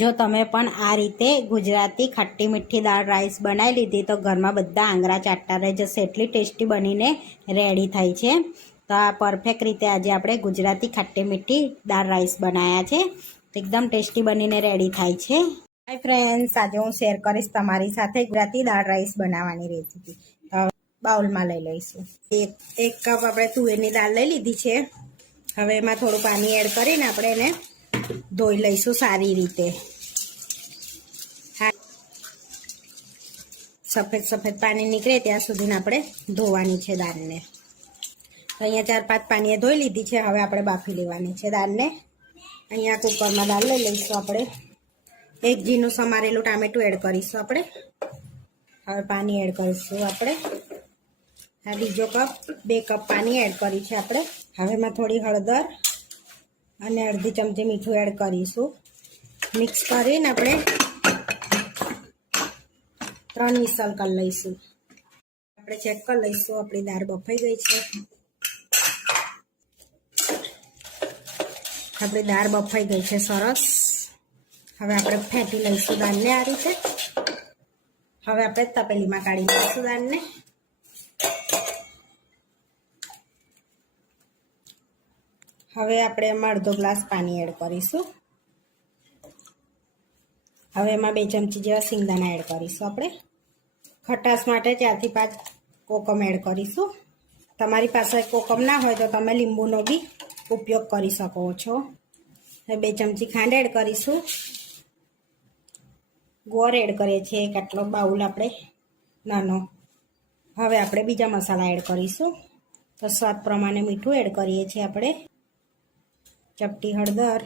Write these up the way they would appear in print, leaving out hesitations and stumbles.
જો તમે પણ આ રીતે ગુજરાતી ખટ્ટી મીઠી દાળ રાઈસ બનાવી લીધી તો ઘરમાં બધા આંગળા ચાટતા રહી જશે, એટલી ટેસ્ટી બનીને રેડી થઈ છે। તો આ પરફેક્ટ રીતે આજે આપણે ગુજરાતી ખટ્ટી મીઠી દાળ રાઈસ બનાવ્યા છે, તો એકદમ ટેસ્ટી બનીને રેડી થાય છે। હાય ફ્રેન્ડ્સ, આજે હું શેર કરીશ તમારી સાથે ગુજરાતી દાળ રાઈસ બનાવવાની રેસીપી। તો બાઉલમાં લઈ લઈશું એક કપ આપણે તુવેરની દાળ લઈ લીધી છે। હવે એમાં થોડું પાણી એડ કરીને આપણે એને ધોઈ લઈશું સારી રીતે। સફેદ સફેદ પાણી નીકળે ત્યાં સુધી આપણે ધોવાની છે દાળને। તો અહીંયા 4-5 પાણીએ ધોઈ લીધી છે। હવે આપણે બાફી લેવાની છે દાળને। અહીંયા કુકરમાં દાળ લઈ લઈશું આપણે। એક ઝીણું સમારેલું ટામેટું એડ કરીશું આપણે। હવે પાણી એડ કરીશું આપણે। આ બીજો કપ 2 કપ પાણી એડ કરી છે આપણે। હવે એમાં થોડી હળદર અને અડધી ચમચી મીઠું એડ કરીશું। મિક્સ કરીને આપણે 3 વિસલ કરી લઈશું। આપણે ચેક કરી લઈશું આપણી દાળ બફાઈ ગઈ છે। આપણી દાળ બફાઈ ગઈ છે સરસ। હવે આપણે ફેંટી લઈશું દાળને આ રીતે। હવે આપણે તપેલીમાં કાઢી લઈશું દાળને। હવે આપણે એમાં અડધો ગ્લાસ પાણી એડ કરીશું। હવે એમાં 2 ચમચી જેવા સિંગદાણા એડ કરીશું આપણે। ખટાશ માટે 4 થી 5 કોકમ એડ કરીશું। તમારી પાસે કોકમ ના હોય તો તમે લીંબુનો બી ઉપયોગ કરી શકો છો। હવે 2 ચમચી ખાંડ એડ કરીશું। ગોળ એડ કરીએ છીએ એક આટલો બાઉલ આપણે નાનો। હવે આપણે બીજા મસાલા એડ કરીશું। તો સ્વાદ પ્રમાણે મીઠું એડ કરીએ છીએ આપણે। ચપટી હળદર,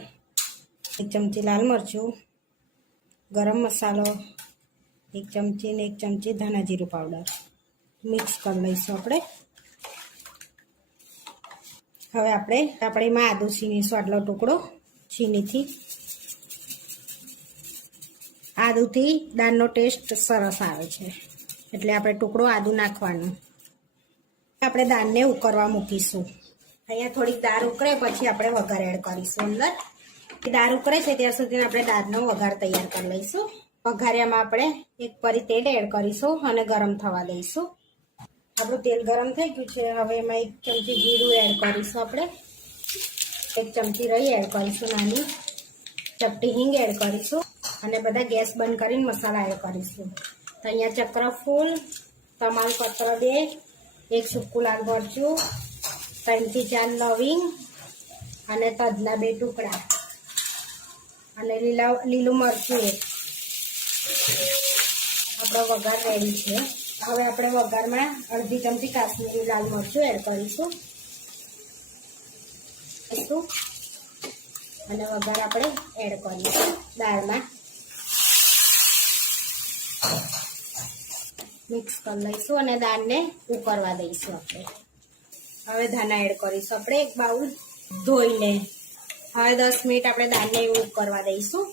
1 ચમચી લાલ મરચું, ગરમ મસાલો 1 ચમચી ને 1 ચમચી ધાણા જીરું પાવડર મિક્સ કરી લઈશું આપણે। હવે આપણે એમાં આદુ છીનીશું આટલો ટુકડો છીનીથી। આદુથી દાળનો ટેસ્ટ સરસ આવે છે એટલે આપણે ટુકડો આદુ નાખવાનું। આપણે દાળને ઉકળવા મૂકીશું। અહીંયા થોડીક દાળ ઉકળે પછી આપણે વઘાર એડ કરીશું અંદર। દાળ ઉકળે છે ત્યાં સુધી આપણે દાળનો વઘાર તૈયાર કરી લઈશું। વઘારિયામાં આપણે 1 પરી તેલ એડ કરીશું અને ગરમ થવા દઈશું। આપણું તેલ ગરમ થઈ ગયું છે। હવે એમાં 1 ચમચી જીરું એડ કરીશું આપણે। 1 ચમચી રાઈ એડ કરીશું નાની। ચપટી હિંગ એડ કરીશું અને બધા ગેસ બંધ કરીને મસાલા એડ કરીશું। તો અહીંયા ચક્રફૂલ, તમાલપત્ર 2, 1 સૂકું લાલ મરચું, 3 થી 4 લવિંગ અને તજના 2 ટુકડા અને લીલું મરચું 1। આપણો વઘાર રેડી છે। હવે આપણે વઘારમાં અડધી ચમચી કાશ્મીરી લાલ મરચું એડ કરીશું અને વઘાર આપણે એડ કરીશું દાળમાં। મિક્સ કરી લઈશું અને દાળને ઉકળવા દઈશું આપણે। હવે ધાણા એડ કરીશું આપણે 1 બાઉલ ધોઈને। હવે 10 મિનિટ આપણે દાળને ઉકળવા દઈશું।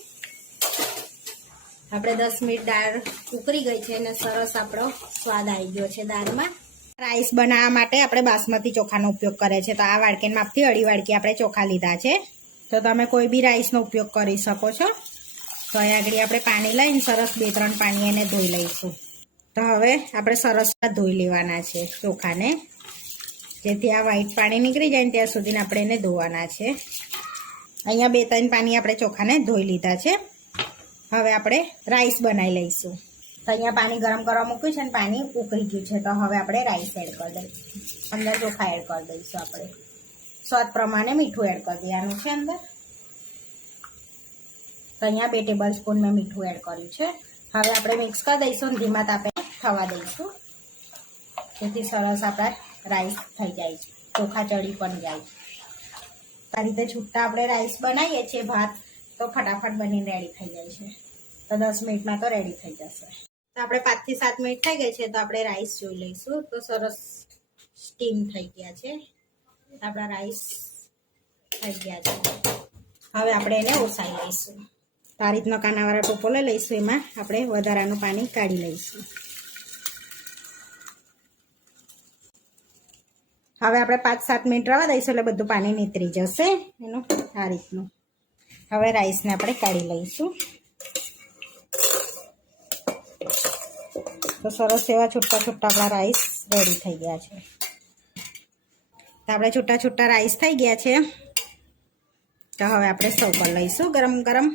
આપણે 10 મિનિટ દાળ ઉકળી ગઈ છે અને સરસ આપણો સ્વાદ આવી ગયો છે દાળમાં। રાઈસ બનાવવા માટે આપણે બાસમતી ચોખાનો ઉપયોગ કરે છે। તો આ વાડકી માપથી 1/2 વાડકી આપણે ચોખા લીધા છે। તો તમે કોઈ બી રાઈસનો ઉપયોગ કરી શકો છો। તો અહીંયા આગળ આપણે પાણી લઈને સરસ 2-3 પાણી એને ધોઈ લઈશું। તો હવે આપણે સરસ ધોઈ લેવાના છે ચોખાને, જેથી આ વ્હાઈટ પાણી નીકળી જાય ને ત્યાં સુધી આપણે એને ધોવાના છે। અહીંયા 2-3 પાણી આપણે ચોખાને ધોઈ લીધા છે। હવે આપણે રાઈસ બનાવી લઈશું। તો અહીંયા પાણી ગરમ કરવા મૂક્યું છે અને પાણી ઉકળી ગયું છે। તો હવે આપણે રાઈસ એડ કરી દઈશું। અંદર ચોખા એડ કરી દઈશું આપણે। સ્વાદ પ્રમાણે મીઠું એડ કરી દેવાનું છે અંદર। તો અહીંયા 2 ટેબલ સ્પૂન મેં મીઠું એડ કર્યું છે। હવે આપણે મિક્સ કરી દઈશું અને ધીમા તાપે થવા દઈશું, જેથી સરસ આપણા રાઈસ થઈ જાય છે, ચોખા ચડી પણ જાય। આ રીતે છૂટા આપણે રાઈસ બનાવીએ છીએ ભાત, તો ફટાફટ બનીને રેડી થઈ જાય છે। તો 10 મિનિટમાં તો રેડી થઈ જશે। તો આપણે 5 થી 7 મિનિટ થઈ ગઈ છે। તો આપણે રાઈસ જોઈ લઈશું। તો સરસ સ્ટીમ થઈ ગયા છે આપણા રાઈસ, થઈ ગયા છે। હવે આપણે એને ઓસાઈ લઈશું। તો આ રીતનો કાનાવાળા ટોપો લઈ લઈશું, એમાં આપણે વધારાનું પાણી કાઢી લઈશું। હવે આપણે 5-7 મિનિટ રવા દઈશું એટલે બધું પાણી નીતરી જશે એનું આ રીતનું। હવે રાઈસને આપણે કાઢી લઈશું। તો સરસ એવા છૂટા છૂટા આપણા રાઈસ રેડી થઈ ગયા છે. તો આપણે છૂટા છૂટા રાઈસ થઈ ગયા છે. તો હવે આપણે સર્વ કરી લઈશું ગરમ ગરમ.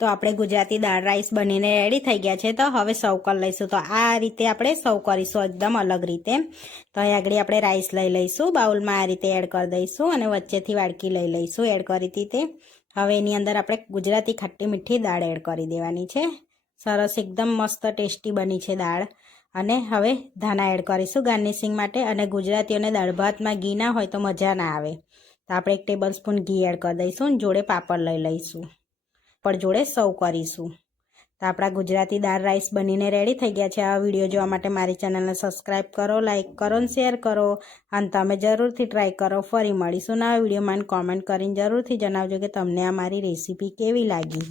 તો આપણે ગુજરાતી દાળ રાઈસ બનીને રેડી થઈ ગયા છે. તો હવે સર્વ કરી લઈશું. તો આ રીતે આપણે સર્વ કરીશું એકદમ અલગ રીતે. તો અહીં આગળ આપણે રાઈસ લઈ લઈશું, બાઉલમાં આ રીતે એડ કરી દઈશું અને વચ્ચેથી વાડકી લઈ લઈશું એડ કરી હતી તે. હવે એની અંદર આપણે ગુજરાતી ખાટી મીઠી દાળ એડ કરી દેવાની છે. સરસ એકદમ મસ્ત ટેસ્ટી બની છે દાળ. અને હવે ધાણા એડ કરીશું ગાર્નિશિંગ માટે. અને ગુજરાતીઓને દાળ ભાતમાં ઘી ના હોય તો મજા ના આવે. તો આપણે 1 ટેબલ સ્પૂન ઘી એડ કરી દઈશું. જોડે પાપડ લઈ લઈશું, પાપડ જોડે સર્વ કરીશું. તો આપણા ગુજરાતી દાળ રાઈસ બનીને રેડી થઈ ગયા છે. આ વિડીયો જોવા માટે મારી ચેનલને સબસ્ક્રાઈબ કરો, લાઇક કરો અને શેર કરો. અને તમે જરૂરથી ટ્રાય કરો. ફરી મળીશું નવા વિડીયોમાં. કોમેન્ટ કરીને જરૂરથી જણાવજો કે તમને આ મારી રેસીપી કેવી લાગી.